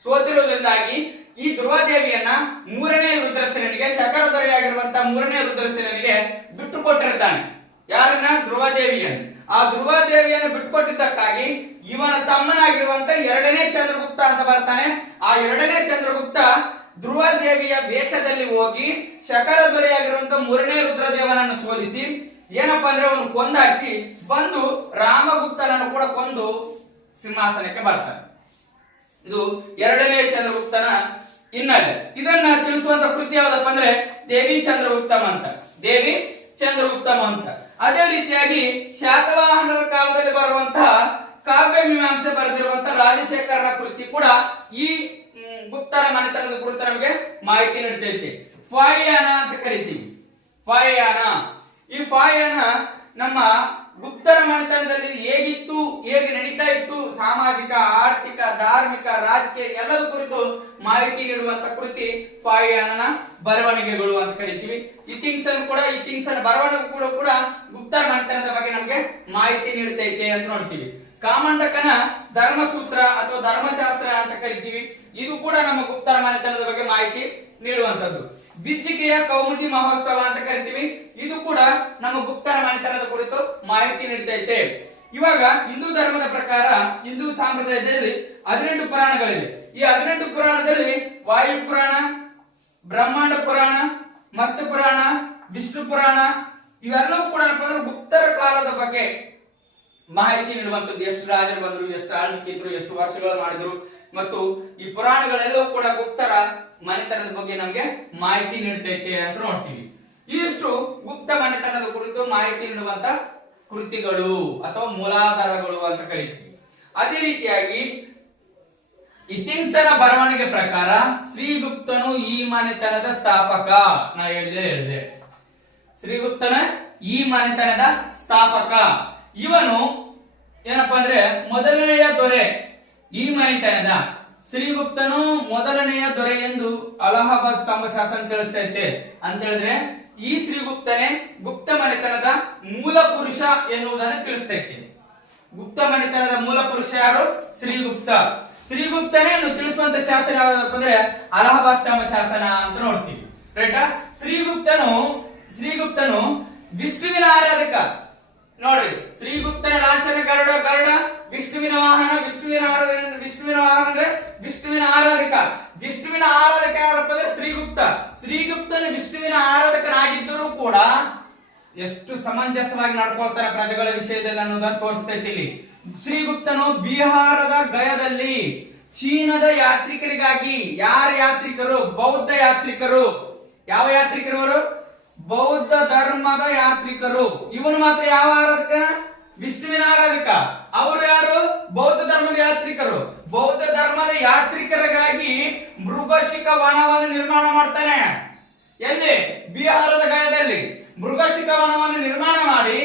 ಸೋತಿರೋದ್ರಿಂದಾಗಿ ಈ ಧ್ರುವದೇವಿಯನ್ನ ಮೂರನೇ ರುದ್ರಸೇನಿಗೆ, ಶಕರ ದೊರೆಯಾಗಿರುವಂತಹ ಮೂರನೇ ರುದ್ರಸೇನಿಗೆ ಬಿಟ್ಟು ಕೊಟ್ಟಿರ್ತಾನೆ. ಯಾರನ್ನ? ಧ್ರುವದೇವಿಯನ್ನು. ಆ ಧ್ರುವದೇವಿಯನ್ನು ಬಿಟ್ಟುಕೊಟ್ಟಿದ್ದಕ್ಕಾಗಿ ಇವನ ತಮ್ಮನಾಗಿರುವಂತ ಎರಡನೇ ಚಂದ್ರಗುಪ್ತ ಅಂತ ಬರ್ತಾನೆ. ಆ ಎರಡನೇ ಚಂದ್ರಗುಪ್ತ ಧ್ರುವದೇವಿಯ ವೇಷದಲ್ಲಿ ಹೋಗಿ ಶಕರ ದೊರೆಯಾಗಿರುವಂತ ಮೂರನೇ ರುದ್ರದೇವನನ್ನು ಸೋಲಿಸಿ ಏನಪ್ಪಾ ಅಂದ್ರೆ ಅವನು ಕೊಂದಾಕಿ ಬಂದು ರಾಮಗುಪ್ತನನ್ನು ಕೂಡ ಕೊಂದು ಸಿಂಹಾಸನಕ್ಕೆ ಬರ್ತಾನೆ. ಇದು ಎರಡನೇ ಚಂದ್ರಗುಪ್ತನ ಹಿನ್ನೆಲೆ. ಇದನ್ನ ತಿಳಿಸುವಂತ ಕೃತಿ ಯಾವ್ದಪ್ಪ ಅಂದ್ರೆ ದೇವಿ ಚಂದ್ರಗುಪ್ತಂ ಅಂತ. ಅದೇ ರೀತಿಯಾಗಿ ಶಾತವಾಹನರ ಕಾಲದಲ್ಲಿ ಬರುವಂತಹ ಕಾವ್ಯ ಮೀಮಾಂಸೆ ಬರೆದಿರುವಂತಹ ರಾಜಶೇಖರನ ಕೃತಿ ಕೂಡ ಈ ಗುಪ್ತರ ಮನೆತನದ ಕುರಿತು ನಮಗೆ ಮಾಹಿತಿ ನೀಡ್ತೈತಿ. ಫಾಯಾನ ಅಂತ ಕರಿತೀವಿ. ಈ ಫಾಯಾನ ನಮ್ಮ ಗುಪ್ತರ ಮನೆತನದಲ್ಲಿ ಹೇಗಿತ್ತು, ಹೇಗೆ ನಡೀತಾ ಇತ್ತು, ಸಾಮಾಜಿಕ, ಆರ್ಥಿಕ, ಧಾರ್ಮಿಕ, ರಾಜಕೀಯ ಎಲ್ಲದ ಕುರಿತು ಮಾಹಿತಿ ನೀಡುವಂತ ಕೃತಿ ಫಾಯಾನನ ಬರವಣಿಗೆಗಳು ಅಂತ ಕರಿತೀವಿ. ಇತಿಂಗ್ಸನ್ ಬರವಣಿಗೆ ಕೂಡ ಗುಪ್ತರ ಮನೆತನದ ಬಗ್ಗೆ ನಮಗೆ ಮಾಹಿತಿ ನೀಡುತ್ತೈತೆ ಅಂತ ನೋಡ್ತೀವಿ. ಕಾಮಂಡಕನ ಧರ್ಮಸೂತ್ರ ಅಥವಾ ಧರ್ಮಶಾಸ್ತ್ರ ಅಂತ ಕರಿತೀವಿ. ಇದು ಕೂಡ ನಮ್ಮ ಗುಪ್ತರ ಮನೆತನದ ಬಗ್ಗೆ ಮಾಹಿತಿ ನೀಡುವಂತದ್ದು. ಬಿಜ್ಜಿಕೆಯ ಕೌಮುದಿ ಮಹೋತ್ಸವ ಅಂತ ಕರಿತೀವಿ. ಇದು ಕೂಡ ನಮ್ಮ ಗುಪ್ತರ ಮನೆತನದ ಕುರಿತು ಮಾಹಿತಿ ನೀಡ್ತೈತೆ. ಇವಾಗ ಹಿಂದೂ ಧರ್ಮದ ಪ್ರಕಾರ, ಹಿಂದೂ ಸಂಪ್ರದಾಯದಲ್ಲಿ 18 ಪುರಾಣಗಳಿವೆ. ಈ 18 ಪುರಾಣದಲ್ಲಿ ವಾಯು ಪುರಾಣ, ಬ್ರಹ್ಮಾಂಡ ಪುರಾಣ, ಮಸ್ತ ಪುರಾಣ, ವಿಷ್ಣು ಪುರಾಣ ಇವೆಲ್ಲವೂ ಕೂಡ ಗುಪ್ತರ ಕಾಲದ ಬಗ್ಗೆ ಮಾಹಿತಿ ನೀಡುವಂತದ್ದು. ಎಷ್ಟು ರಾಜರು ಬಂದ್ರು, ಎಷ್ಟು ಆಳ್ವಿಕೆ ಇದ್ರು, ಎಷ್ಟು ವರ್ಷಗಳು ಮಾಡಿದ್ರು ಮತ್ತು ಈ ಪುರಾಣಗಳೆಲ್ಲವೂ ಕೂಡ ಗುಪ್ತರ ಮನೆತನದ ಬಗ್ಗೆ ನಮಗೆ ಮಾಹಿತಿ ನೀಡ್ತೈತೆ ಅಂತ ನೋಡ್ತೀವಿ. ಇಷ್ಟು ಗುಪ್ತ ಮನೆತನದ ಕುರಿತು ಮಾಹಿತಿ ನೀಡುವಂತ ಕೃತಿಗಳು ಅಥವಾ ಮೂಲಾಧಾರಗಳು ಅಂತ ಕರಿತೀವಿ. ಅದೇ ರೀತಿಯಾಗಿ ಇತಿಂಗ್ಸನ ಬರವಣಿಗೆ ಪ್ರಕಾರ ಶ್ರೀಗುಪ್ತನು ಈ ಮನೆತನದ ಸ್ಥಾಪಕ. ನಾ ಹೇಳಿದೆ ಶ್ರೀಗುಪ್ತನ ಈ ಮನೆತನದ ಸ್ಥಾಪಕ. ಇವನು ಏನಪ್ಪಾ ಅಂದ್ರೆ ಮೊದಲನೆಯ ದೊರೆ. ಈ ಮನೆತನದ ಶ್ರೀಗುಪ್ತನು ಮೊದಲನೆಯ ದೊರೆ ಎಂದು ಅಲಹಾಬಾದ್ ಸ್ತಂಭ ಶಾಸನ ತಿಳಿಸ್ತೈತೆ. ಅಂತ ಹೇಳಿದ್ರೆ ಈ ಶ್ರೀಗುಪ್ತನೇ ಗುಪ್ತ ಮನೆತನದ ಮೂಲ ಪುರುಷ ಎನ್ನುವುದನ್ನು ತಿಳಿಸ್ತೈತೆ. ಗುಪ್ತ ಮನೆತನದ ಮೂಲ ಪುರುಷ ಯಾರು? ಶ್ರೀಗುಪ್ತನೇ ತಿಳಿಸುವಂತ ಶಾಸನ ಯಾವ್ದಪ್ಪ ಅಂದ್ರೆ ಅಲಹಾಬಾದ್ ಸ್ತಂಭ ಶಾಸನ ಅಂತ ನೋಡ್ತೀವಿ. ರೈಟಾ? ಶ್ರೀಗುಪ್ತನು ವಿಷ್ಣುವಿನ ಆರಾಧಕ. ನೋಡ್ರಿ, ಶ್ರೀಗುಪ್ತನ ಲಾಂಛನ ಗರುಡ, ವಿಷ್ಣುವಿನ ವಾಹನ, ವಿಷ್ಣುವಿನ ಆರಾಧನೆ ಅಂದ್ರೆ ವಿಷ್ಣುವಿನ ಆರಾಧಕ. ವಿಷ್ಣುವಿನ ಆರಾಧಕ ಯಾರಪ್ಪ ಅಂದ್ರೆ ಶ್ರೀಗುಪ್ತನ ವಿಷ್ಣುವಿನ ಆರಾಧಕನಾಗಿದ್ದರೂ ಕೂಡ ಎಷ್ಟು ಸಮಂಜಸವಾಗಿ ನಡ್ಕೊಳ್ತಾರೆ ಪ್ರಜೆಗಳ ವಿಷಯದಲ್ಲಿ ಅನ್ನೋದನ್ನ ತೋರಿಸ್ತೈತಿ ಇಲ್ಲಿ. ಶ್ರೀಗುಪ್ತನು ಬಿಹಾರದ ಗಯಾದಲ್ಲಿ ಚೀನಾದ ಯಾತ್ರಿಕರಿಗಾಗಿ, ಯಾರ ಯಾತ್ರಿಕರು? ಬೌದ್ಧ ಯಾತ್ರಿಕರು. ಯಾವ ಯಾತ್ರಿಕರು? ಬೌದ್ಧ ಧರ್ಮದ ಯಾತ್ರಿಕರು. ಇವನು ಮಾತ್ರ ಯಾವ ಆರಾಧಕ? ವಿಷ್ಣುವಿನ ಆರಾಧಕ. ಅವರು ಯಾರು? ಬೌದ್ಧ ಧರ್ಮದ ಯಾತ್ರಿಕರು. ಬೌದ್ಧ ಧರ್ಮದ ಯಾತ್ರಿಕರಿಗಾಗಿ ಮೃಗಶಿಖ ವನವನ್ನು ನಿರ್ಮಾಣ ಮಾಡ್ತಾನೆ. ಎಲ್ಲಿ? ಬಿಹಾರದ ಗಯಾದಲ್ಲಿ ಮೃಗಶಿಖ ವನವನ್ನು ನಿರ್ಮಾಣ ಮಾಡಿ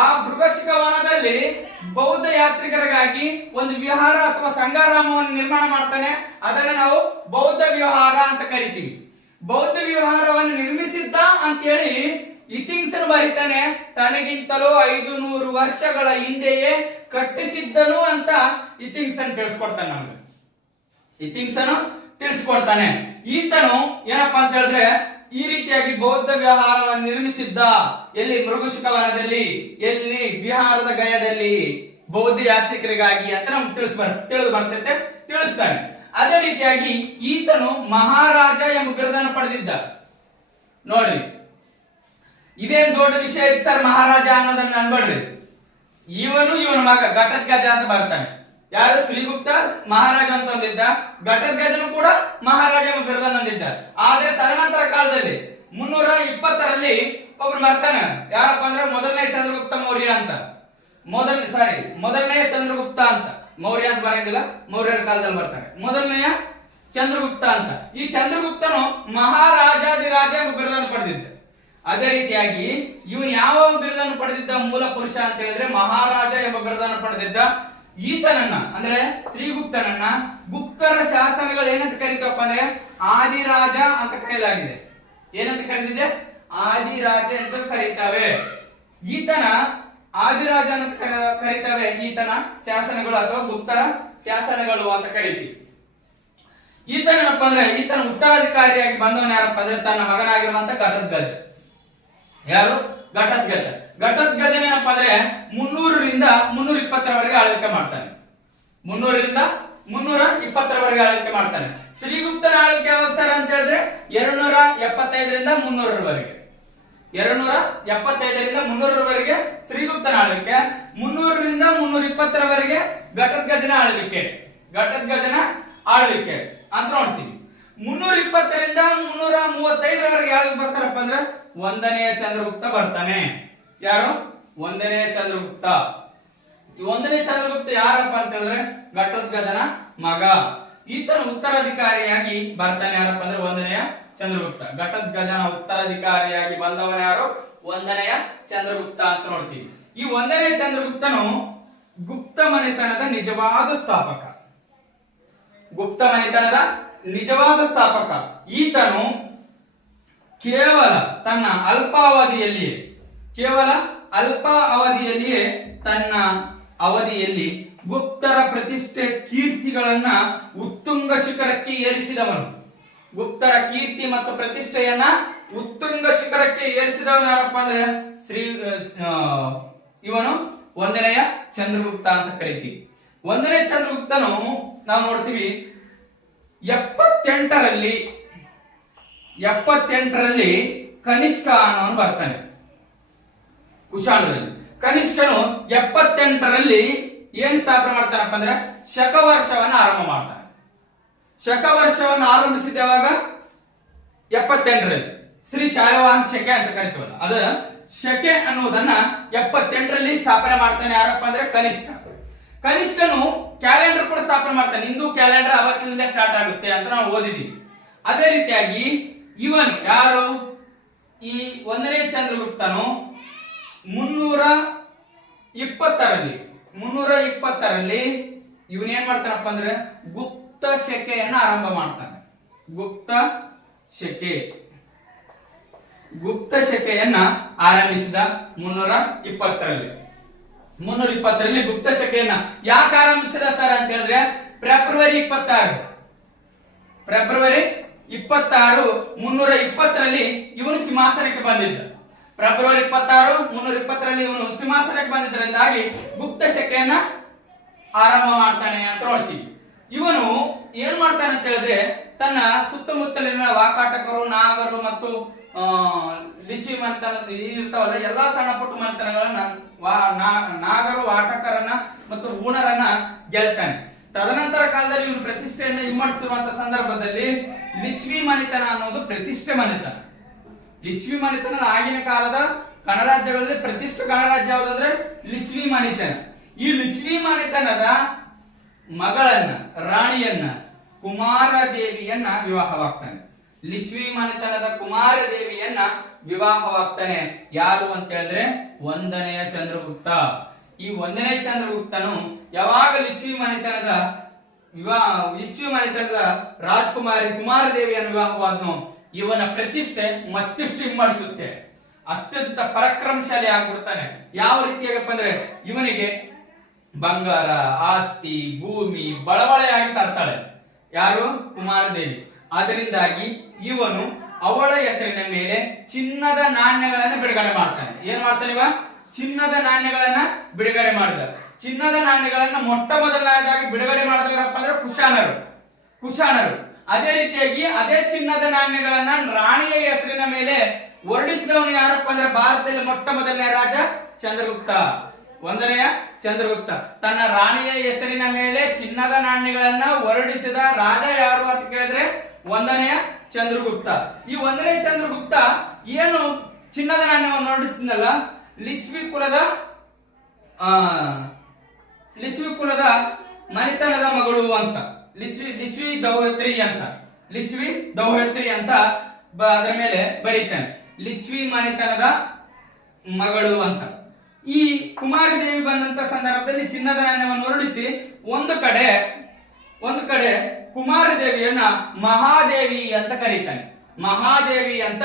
ಆ ಮೃಗಶಿಖ ವನದಲ್ಲಿ ಬೌದ್ಧ ಯಾತ್ರಿಕರಿಗಾಗಿ ಒಂದು ವಿಹಾರ ಅಥವಾ ಸಂಘಾರಾಮವನ್ನು ನಿರ್ಮಾಣ ಮಾಡ್ತಾನೆ. ಅದನ್ನು ನಾವು ಬೌದ್ಧ ವಿಹಾರ ಅಂತ ಕರಿತೀವಿ. ಬೌದ್ಧ ವಿಹಾರವನ್ನು ನಿರ್ಮಿಸಿದ್ದ ಅಂತೇಳಿ ಇತಿಹಾಸ ಬರೀತಾನೆ. ತನಗಿಂತಲೂ 500 ವರ್ಷಗಳ ಹಿಂದೆಯೇ ಕಟ್ಟಿಸಿದ್ದನು ಅಂತ ಇತಿಹಾಸ ತಿಳಿಸ್ಕೊಡ್ತಾನೆ. ನಮ್ಗೆ ಇತಿಹಾಸನು ತಿಳಿಸ್ಕೊಡ್ತಾನೆ. ಈತನು ಏನಪ್ಪಾ ಅಂತ ಹೇಳಿದ್ರೆ ಈ ರೀತಿಯಾಗಿ ಬೌದ್ಧ ವಿಹಾರವನ್ನು ನಿರ್ಮಿಸಿದ್ದ. ಎಲ್ಲಿ? ಮೃಗಶಿಖ ವನದಲ್ಲಿ, ಎಲ್ಲಿ? ಬಿಹಾರದ ಗಯಾದಲ್ಲಿ ಬೌದ್ಧ ಯಾತ್ರಿಕರಿಗಾಗಿ ಅಂತ ನಮ್ಗೆ ತಿಳಿದು ಬರ್ತೈತೆ, ತಿಳಿಸ್ತಾನೆ. ಅದೇ ರೀತಿಯಾಗಿ ಈತನು ಮಹಾರಾಜ ಎಂಬ ಬಿರುದನ್ನು ಪಡೆದಿದ್ದ. ನೋಡ್ರಿ, ಇದೇನ್ ದೊಡ್ಡ ವಿಷಯ ಐತಿ ಸರ್ ಮಹಾರಾಜ ಅನ್ನೋದನ್ನ ಅನ್ಬೇಡ್ರಿ. ಇವನ ಮಗ ಘಟೋತ್ಕಚ ಅಂತ ಬರ್ತಾನೆ. ಯಾರು? ಶ್ರೀಗುಪ್ತ ಮಹಾರಾಜ ಅಂತ ಹೊಂದಿದ್ದ. ಘಟೋತ್ಕಚನು ಕೂಡ ಮಹಾರಾಜ ಎಂಬ ಬಿರುದನ್ನು ಹೊಂದಿದ್ದ. ಆದ್ರೆ ತದನಂತರ ಕಾಲದಲ್ಲಿ 320ರಲ್ಲಿ ಒಬ್ರು ಬರ್ತಾನೆ. ಯಾರಪ್ಪ ಅಂದ್ರೆ ಮೊದಲನೇ ಚಂದ್ರಗುಪ್ತ ಮೌರ್ಯ ಅಂತ. ಮೊದಲನೆಯ ಚಂದ್ರಗುಪ್ತ ಅಂತ. ಮೌರ್ಯ ಅಂತ ಬರಂಗಿಲ್ಲ, ಮೌರ್ಯರ ಕಾಲದಲ್ಲಿ ಬರ್ತಾನೆ. ಮೊದಲನೆಯ ಚಂದ್ರಗುಪ್ತ ಅಂತ. ಈ ಚಂದ್ರಗುಪ್ತನು ಮಹಾರಾಜಾದಿರಾಜ ಎಂಬ ಬಿರುದನ್ನು ಪಡೆದಿದ್ದ. ಅದೇ ರೀತಿಯಾಗಿ ಇವನು ಯಾವ ಬಿರುದನ್ನು ಪಡೆದಿದ್ದ? ಮೂಲ ಪುರುಷ ಅಂತ ಹೇಳಿದ್ರೆ ಮಹಾರಾಜ ಎಂಬ ಬಿರುದನ್ನು ಪಡೆದಿದ್ದ. ಈತನನ್ನ ಅಂದ್ರೆ ಶ್ರೀಗುಪ್ತನನ್ನ ಗುಪ್ತರ ಶಾಸನಗಳು ಏನಂತ ಕರೀತವಪ್ಪ ಅಂದ್ರೆ ಆದಿರಾಜ ಅಂತ ಕರೆಯಲಾಗಿದೆ. ಏನಂತ ಕರೆದಿದೆ? ಆದಿರಾಜ ಅಂತ ಕರೀತಾವೆ. ಈತನ ಆದಿರಾಜ ಅಂತ ಕರೀತಾವೆ. ಈತನ ಶಾಸನಗಳು ಅಥವಾ ಗುಪ್ತರ ಶಾಸನಗಳು ಅಂತ ಕರೀತೀವಿ. ಈತನಪ್ಪ ಅಂದ್ರೆ ಈತನ ಉತ್ತರಾಧಿಕಾರಿಯಾಗಿ ಬಂದವನು ಯಾರಪ್ಪ ಅಂದ್ರೆ ತನ್ನ ಮಗನಾಗಿರುವಂತ ಘಟೋತ್ಕಚ. ಯಾರು? ಘಟೋತ್ಕಚ. ಘಟೋತ್ಕಚನೇನಪ್ಪ ಅಂದ್ರೆ 300ರಿಂದ 320ರವರೆಗೆ ಆಳ್ವಿಕೆ ಮಾಡ್ತಾನೆ. 300ರಿಂದ 320ರವರೆಗೆ ಆಳ್ವಿಕೆ ಮಾಡ್ತಾನೆ. ಶ್ರೀಗುಪ್ತನ ಆಳ್ವಿಕೆ ಯಾವಾಗ ಸರ್ ಅಂತ ಹೇಳಿದ್ರೆ 275ರಿಂದ 300ರವರೆಗೆ. 275ರಿಂದ 300ರವರೆಗೆ ಶ್ರೀಗುಪ್ತನ ಆಳ್ವಿಕೆ. 300ರಿಂದ 320ರವರೆಗೆ ಘಟೋತ್ಕಚನ ಆಳ್ವಿಕೆ. ಘಟೋತ್ಕಚನ ಆಳ್ವಿಕೆ ಅಂತ ನೋಡ್ತೀವಿ. 320ರಿಂದ 335ರವರೆಗೆ ಯಾರು ಬರ್ತಾರಪ್ಪ ಅಂದ್ರೆ 1ನೆಯ ಚಂದ್ರಗುಪ್ತ ಬರ್ತಾನೆ. ಯಾರು? 1ನೆಯ ಚಂದ್ರಗುಪ್ತ. ಈ 1ನೇ ಚಂದ್ರಗುಪ್ತ ಯಾರಪ್ಪ ಅಂತ ಹೇಳಿದ್ರೆ ಘಟೋತ್ಕಚನ ಮಗ. ಈತನ ಉತ್ತರಾಧಿಕಾರಿಯಾಗಿ ಬರ್ತಾನೆ. ಯಾರಪ್ಪ ಅಂದ್ರೆ 1ನೆಯ ಚಂದ್ರಗುಪ್ತ. ಘಟೋತ್ಕಚನ ಉತ್ತರಾಧಿಕಾರಿಯಾಗಿ ಬಂದವನ ಯಾರು? 1ನೆಯ ಚಂದ್ರಗುಪ್ತ ಅಂತ ನೋಡ್ತೀವಿ. ಈ 1ನೇ ಚಂದ್ರಗುಪ್ತನು ಗುಪ್ತ ಮನೆತನದ ನಿಜವಾದ ಸ್ಥಾಪಕ. ಗುಪ್ತ ಮನೆತನದ ನಿಜವಾದ ಸ್ಥಾಪಕ. ಈತನು ಕೇವಲ ತನ್ನ ಅಲ್ಪ ಅವಧಿಯಲ್ಲಿಯೇ ತನ್ನ ಅವಧಿಯಲ್ಲಿ ಗುಪ್ತರ ಪ್ರತಿಷ್ಠೆ ಕೀರ್ತಿಗಳನ್ನ ಉತ್ತುಂಗ ಶಿಖರಕ್ಕೆ ಏರಿಸಿದವನು. ಗುಪ್ತರ ಕೀರ್ತಿ ಮತ್ತು ಪ್ರತಿಷ್ಠೆಯನ್ನ ಉತ್ತುಂಗ ಶಿಖರಕ್ಕೆ ಏರಿಸಿದವನು ಯಾರಪ್ಪ ಅಂದ್ರೆ ಇವನು 1ನೆಯ ಚಂದ್ರಗುಪ್ತ ಅಂತ ಕರಿತೀವಿ. 1ನೇ ಚಂದ್ರಗುಪ್ತನು ನಾವು ನೋಡ್ತೀವಿ 78ರಲ್ಲಿ ಕನಿಷ್ಕ ಅನ್ನೋನು ಬರ್ತಾನೆ. ಕುಶಾಣರಲ್ಲಿ ಕನಿಷ್ಕನು 78ರಲ್ಲಿ ಏನ್ ಸ್ಥಾಪನೆ ಮಾಡ್ತಾನಪ್ಪ ಅಂದ್ರೆ ಶಕವರ್ಷವನ್ನ ಆರಂಭ ಮಾಡ್ತಾನೆ. ಶಕವರ್ಷವನ್ನು ಆರಂಭಿಸಿದ ಯಾವಾಗ? 78ರಲ್ಲಿ. ಶ್ರೀ ಶಾಲಿವಾಹನ ಶಕೆ ಅಂತ ಕರಿತೀವಲ್ಲ, ಅದ ಶಕೆ ಅನ್ನುವುದನ್ನ 78ರಲ್ಲಿ ಸ್ಥಾಪನೆ ಮಾಡ್ತಾನೆ. ಯಾರಪ್ಪ ಅಂದ್ರೆ ಕನಿಷ್ಕ. ಕನಿಷ್ಕನು ಕ್ಯಾಲೆಂಡರ್ ಕೂಡ ಸ್ಥಾಪನೆ ಮಾಡ್ತಾನೆ. ಹಿಂದೂ ಕ್ಯಾಲೆಂಡರ್ ಅವತ್ತಿನಿಂದ ಸ್ಟಾರ್ಟ್ ಆಗುತ್ತೆ ಅಂತ ನಾವು ಓದಿದೀವಿ. ಅದೇ ರೀತಿಯಾಗಿ ಇವನು ಯಾರು? ಈ 1ನೇ ಚಂದ್ರಗುಪ್ತನು 320ರಲ್ಲಿ ಇವನೇನ್ ಮಾಡ್ತಾನಪ್ಪ ಅಂದ್ರೆ ಗುಪ್ತ ಶಕೆಯನ್ನ ಆರಂಭ ಮಾಡ್ತಾನೆ. ಗುಪ್ತ ಶಕೆಯನ್ನ ಆರಂಭಿಸಿದ 320ರಲ್ಲಿ. 320ರಲ್ಲಿ ಗುಪ್ತ ಶಕೆಯನ್ನ ಯಾಕೆ ಆರಂಭಿಸಿದ ಸರ್ ಅಂತ ಹೇಳಿದ್ರೆ ಫೆಬ್ರವರಿ 26 320ರಲ್ಲಿ ಇವನು ಸಿಂಹಾಸನಕ್ಕೆ ಬಂದಿದ್ದ. ಫೆಬ್ರವರಿ 26 320ರಲ್ಲಿ ಇವನು ಸಿಂಹಾಸನಕ್ಕೆ ಬಂದಿದ್ದರಿಂದಾಗಿ ಗುಪ್ತ ಶಕೆಯನ್ನ ಆರಂಭ ಮಾಡ್ತಾನೆ ಅಂತ ನೋಡ್ತೀವಿ. ಇವನು ಏನ್ ಮಾಡ್ತಾನೆ ಅಂತ ಹೇಳಿದ್ರೆ ತನ್ನ ಸುತ್ತಮುತ್ತಲಿನ ವಾಕಾಟಕರು, ನಾಗರು ಮತ್ತು ಲಿಚಿ ಮನೆತನ ಇರ್ತಾವಲ್ಲ ಎಲ್ಲಾ ಸಣ್ಣ ಪುಟ್ಟ ಮನೆತನಗಳನ್ನ ನಾಗರು, ವಾಟಕರನ್ನ ಮತ್ತು ಹೂಣರನ್ನ ಗೆಲ್ತಾನೆ. ತದನಂತರ ಕಾಲದಲ್ಲಿ ಇವನು ಪ್ರತಿಷ್ಠೆಯನ್ನು ಇಮ್ಮಡಿಸುವಂತ ಸಂದರ್ಭದಲ್ಲಿ ಲಿಚ್ವಿ ಮನೆತನ ಅನ್ನೋದು ಪ್ರತಿಷ್ಠೆ ಮನೆತನ. ಲಿಚ್ವಿ ಮನೆತನದ ಆಗಿನ ಕಾಲದ ಗಣರಾಜ್ಯಗಳಲ್ಲಿ ಪ್ರತಿಷ್ಠಿತ ಗಣರಾಜ್ಯ ಯಾವುದಂದ್ರೆ ಲಿಚ್ವಿ ಮನೆತನ. ಈ ಲಿಚ್ವಿ ಮನೆತನದ ಮಗಳನ್ನ, ರಾಣಿಯನ್ನ, ಕುಮಾರದೇವಿಯನ್ನ ವಿವಾಹವಾಗ್ತಾನೆ. ಲಿಚ್ವಿ ಮನೆತನದ ಕುಮಾರದೇವಿಯನ್ನ ವಿವಾಹವಾಗ್ತಾನೆ. ಯಾರು ಅಂತ ಹೇಳಿದ್ರೆ 1ನೇ ಚಂದ್ರಗುಪ್ತ. ಈ 1ನೇ ಚಂದ್ರಗುಪ್ತನು ಯಾವಾಗ ಲಿಚ್ವಿ ಮನೆತನದ ರಾಜಕುಮಾರಿ ಕುಮಾರದೇವಿಯನ್ನು ವಿವಾಹವಾದ್ನೋ ಇವನ ಪ್ರತಿಷ್ಠೆ ಮತ್ತಿಷ್ಟು ಇಮ್ಮಡಿಸುತ್ತೆ. ಅತ್ಯಂತ ಪರಾಕ್ರಮಶಾಲಿ ಆಗ್ಬಿಡ್ತಾನೆ. ಯಾವ ರೀತಿಯಾಗಪ್ಪ ಅಂದ್ರೆ ಇವನಿಗೆ ಬಂಗಾರ, ಆಸ್ತಿ, ಭೂಮಿ ಬಳಬಳೆಯಾಗಿ ತರ್ತಾಳೆ ಯಾರು? ಕುಮಾರದೇವಿ. ಅದರಿಂದಾಗಿ ಇವನು ಅವಳ ಹೆಸರಿನ ಮೇಲೆ ಚಿನ್ನದ ನಾಣ್ಯಗಳನ್ನು ಬಿಡುಗಡೆ ಮಾಡ್ತಾನೆ. ಏನ್ ಮಾಡ್ತಾನೆ ಇವ? ಚಿನ್ನದ ನಾಣ್ಯಗಳನ್ನ ಬಿಡುಗಡೆ ಮಾಡಿದ. ಚಿನ್ನದ ನಾಣ್ಯಗಳನ್ನ ಮೊಟ್ಟ ಮೊದಲನೇದಾಗಿ ಬಿಡುಗಡೆ ಮಾಡಿದವರಪ್ಪ ಅಂದ್ರೆ ಕುಶಾಣರು. ಅದೇ ರೀತಿಯಾಗಿ ಅದೇ ಚಿನ್ನದ ನಾಣ್ಯಗಳನ್ನ ರಾಣಿಯ ಹೆಸರಿನ ಮೇಲೆ ಹೊರಡಿಸಿದವನು ಯಾರಪ್ಪ ಅಂದ್ರೆ ಭಾರತದಲ್ಲಿ ಮೊಟ್ಟ ಮೊದಲನೇ ರಾಜ ಚಂದ್ರಗುಪ್ತ. 1ನೇ ಚಂದ್ರಗುಪ್ತ ತನ್ನ ರಾಣಿಯ ಹೆಸರಿನ ಮೇಲೆ ಚಿನ್ನದ ನಾಣ್ಯಗಳನ್ನ ಹೊರಡಿಸಿದ ರಾಜ ಯಾರು ಅಂತ ಕೇಳಿದ್ರೆ 1ನೇ ಚಂದ್ರಗುಪ್ತ. ಈ 1ನೇ ಚಂದ್ರಗುಪ್ತ ಏನು ಚಿನ್ನದ ನಾಣ್ಯವನ್ನು ಹೊರಡಿಸಿದ್ನಲ್ಲ, ಲಿಚ್ವಿ ಕುಲದ ಮನೆತನದ ಮಗಳು ಅಂತ, ಲಿಚ್ವಿ ದೌಹತ್ರಿ ಅಂತ ಅದರ ಮೇಲೆ ಬರೀತಾನೆ. ಲಿಚ್ವಿ ಮನೆತನದ ಮಗಳು ಅಂತ. ಈ ಕುಮಾರದೇವಿ ಬಂದಂತ ಸಂದರ್ಭದಲ್ಲಿ ಚಿನ್ನದ ನಾಣ್ಯವನ್ನು ಹೊರಡಿಸಿ ಒಂದು ಕಡೆ ಕುಮಾರದೇವಿಯನ್ನ ಮಹಾದೇವಿ ಅಂತ ಕರೀತಾನೆ. ಮಹಾದೇವಿ ಅಂತ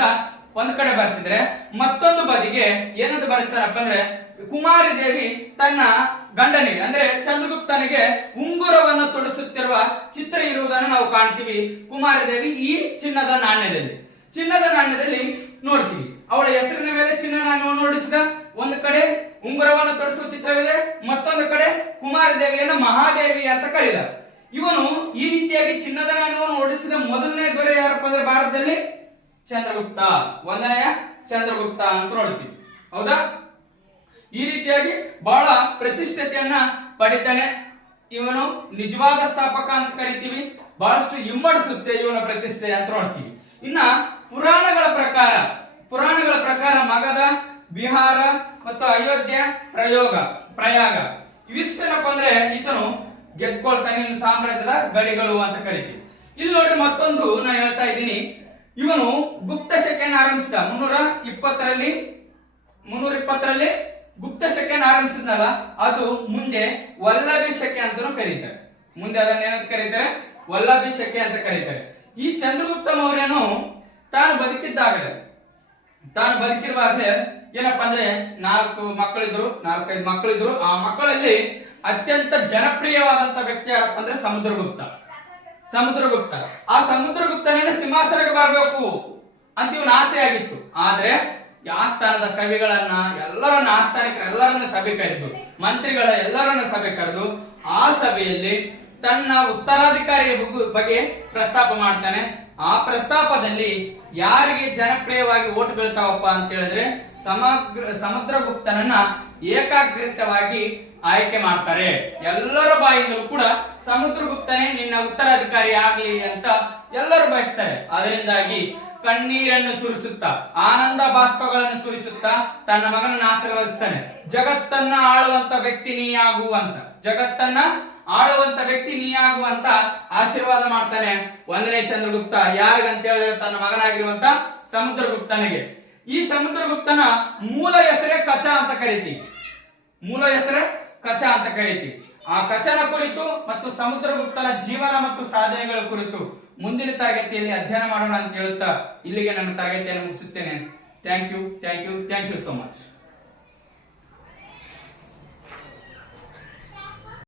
ಒಂದ್ ಕಡೆ ಬರೆಸಿದ್ರೆ, ಮತ್ತೊಂದು ಬದಿಗೆ ಏನಂತ ಬರೆಸ್ತಾನಪ್ಪ ಅಂದ್ರೆ ಕುಮಾರದೇವಿ ತನ್ನ ಗಂಡನಿಗೆ ಅಂದ್ರೆ ಚಂದ್ರಗುಪ್ತನಿಗೆ ಉಂಗುರವನ್ನು ತೊಡಿಸುತ್ತಿರುವ ಚಿತ್ರ ಇರುವುದನ್ನು ನಾವು ಕಾಣ್ತೀವಿ. ಕುಮಾರದೇವಿ ಈ ಚಿನ್ನದ ನಾಣ್ಯದಲ್ಲಿ ನೋಡ್ತೀವಿ. ಅವಳ ಹೆಸರಿನ ಮೇಲೆ ಚಿನ್ನ ನಾಣ್ಯವನ್ನು ನೋಡಿಸಿದ, ಒಂದು ಕಡೆ ಉಂಗುರವನ್ನು ತೊಡಿಸುವ ಚಿತ್ರವಿದೆ, ಮತ್ತೊಂದು ಕಡೆ ಕುಮಾರದೇವಿಯನ್ನು ಮಹಾದೇವಿ ಅಂತ ಕರೆದ. ಇವನು ಈ ರೀತಿಯಾಗಿ ಚಿನ್ನದ ನಾಣ್ಯವನ್ನು ಹೊರಡಿಸಿದ ಮೊದಲನೇ ದೊರೆ ಯಾರಪ್ಪ ಅಂದ್ರೆ ಭಾರತದಲ್ಲಿ ಚಂದ್ರಗುಪ್ತ. 1ನೇ ಚಂದ್ರಗುಪ್ತ ಅಂತ ನೋಡ್ತೀವಿ. ಹೌದಾ? ಈ ರೀತಿಯಾಗಿ ಬಹಳ ಪ್ರತಿಷ್ಠತೆಯನ್ನ ಪಡಿತಾನೆ. ಇವನು ನಿಜವಾದ ಸ್ಥಾಪಕ ಅಂತ ಕರಿತೀವಿ. ಬಹಳಷ್ಟು ಇಮ್ಮಡಿಸುತ್ತೆ ಇವನ ಪ್ರತಿಷ್ಠೆ ಅಂತ ನೋಡ್ತೀವಿ. ಇನ್ನ ಪುರಾಣಗಳ ಪ್ರಕಾರ ಮಗಧ, ಬಿಹಾರ ಮತ್ತು ಅಯೋಧ್ಯ, ಪ್ರಯಾಗ ಇವಿಷ್ಟೇನಪ್ಪ ಅಂದ್ರೆ ಈತನು ಗೆದ್ಕೊಳ್ತಾನೆ. ಸಾಮ್ರಾಜ್ಯದ ಗಡಿಗಳು ಅಂತ ಕರಿತೀವಿ. ಇಲ್ಲಿ ನೋಡ್ರಿ ಮತ್ತೊಂದು ನಾ ಹೇಳ್ತಾ ಇದ್ದೀನಿ. ಇವನು ಗುಪ್ತ ಶಕೆಯನ್ನು ಆರಂಭಿಸಿದ 320ರಲ್ಲಿ ಗುಪ್ತ ಶಕೆಯನ್ನು ಆರಂಭಿಸಿದ್ನಲ್ಲ, ಅದು ಮುಂದೆ ವಲ್ಲಭಿ ಶಕೆ ಅಂತಾನೂ ಕರೀತಾರೆ. ಮುಂದೆ ಅದನ್ನ ಏನಂತ ಕರೀತಾರೆ? ವಲ್ಲಭಿ ಶಕೆ ಅಂತ ಕರೀತಾರೆ. ಈ ಚಂದ್ರಗುಪ್ತ ಮೌರ್ಯನು ತಾನು ಬದುಕಿರುವಾಗಲೇ ಏನಪ್ಪಾ ಅಂದ್ರೆ 4 ಮಕ್ಕಳಿದ್ರು. ಆ ಮಕ್ಕಳಲ್ಲಿ ಅತ್ಯಂತ ಜನಪ್ರಿಯವಾದಂತ ವ್ಯಕ್ತಿ ಯಾರಪ್ಪ ಅಂದ್ರೆ ಸಮುದ್ರಗುಪ್ತ. ಆ ಸಮುದ್ರಗುಪ್ತನೇ ಸಿಂಹಾಸನಕ್ಕೆ ಬರಬೇಕು ಅಂತ ಇವನ ಆಸೆ ಆಗಿತ್ತು. ಆದ್ರೆ ಆಸ್ಥಾನದ ಕವಿಗಳನ್ನ ಎಲ್ಲರನ್ನ ಸಭೆ ಕರೆದು, ಮಂತ್ರಿಗಳ ಎಲ್ಲರನ್ನ ಸಭೆ ಕರೆದು ಆ ಸಭೆಯಲ್ಲಿ ತನ್ನ ಉತ್ತರಾಧಿಕಾರಿಯ ಬಗ್ಗೆ ಪ್ರಸ್ತಾಪ ಮಾಡ್ತಾನೆ. ಆ ಪ್ರಸ್ತಾಪದಲ್ಲಿ ಯಾರಿಗೆ ಜನಪ್ರಿಯವಾಗಿ ಓಟ್ ಬೀಳ್ತಾವಪ್ಪ ಅಂತ ಹೇಳಿದ್ರೆ ಸಮುದ್ರಗುಪ್ತನನ್ನ ಏಕಾಗ್ರತವಾಗಿ ಆಯ್ಕೆ ಮಾಡ್ತಾರೆ. ಎಲ್ಲರ ಬಾಯಿಂದಲೂ ಕೂಡ ಸಮುದ್ರಗುಪ್ತನೇ ನಿನ್ನ ಉತ್ತರಾಧಿಕಾರಿ ಆಗ್ಲಿ ಅಂತ ಎಲ್ಲರೂ ಬಯಸ್ತಾರೆ. ಅದರಿಂದಾಗಿ ಕಣ್ಣೀರನ್ನು ಸುರಿಸುತ್ತಾ, ಆನಂದ ಬಾಷ್ಪಗಳನ್ನು ಸುರಿಸುತ್ತಾ ತನ್ನ ಮಗನನ್ನು ಆಶೀರ್ವದಿಸ್ತಾನೆ. ಜಗತ್ತನ್ನ ಆಳುವಂತ ವ್ಯಕ್ತಿ ನೀಯಾಗುವಂತ ಆಶೀರ್ವಾದ ಮಾಡ್ತಾನೆ 1ನೇ ಚಂದ್ರಗುಪ್ತ. ಯಾರಿಗಂತ ಹೇಳಿದ್ರೆ ತನ್ನ ಮಗನಾಗಿರುವಂತ ಸಮುದ್ರಗುಪ್ತನಿಗೆ. ಈ ಸಮುದ್ರಗುಪ್ತನ ಮೂಲ ಹೆಸರೇ ಕಚ ಅಂತ ಕರೀತೀವಿ. ಆ ಕಚನ ಕುರಿತು ಮತ್ತು ಸಮುದ್ರಗುಪ್ತನ ಜೀವನ ಮತ್ತು ಸಾಧನೆಗಳ ಕುರಿತು ಮುಂದಿನ ತರಗತಿಯಲ್ಲಿ ಅಧ್ಯಯನ ಮಾಡೋಣ ಅಂತ ಹೇಳುತ್ತಾ ಇಲ್ಲಿಗೆ ನನ್ನ ತರಗತಿಯನ್ನು ಮುಗಿಸುತ್ತೇನೆ. Thank you so much.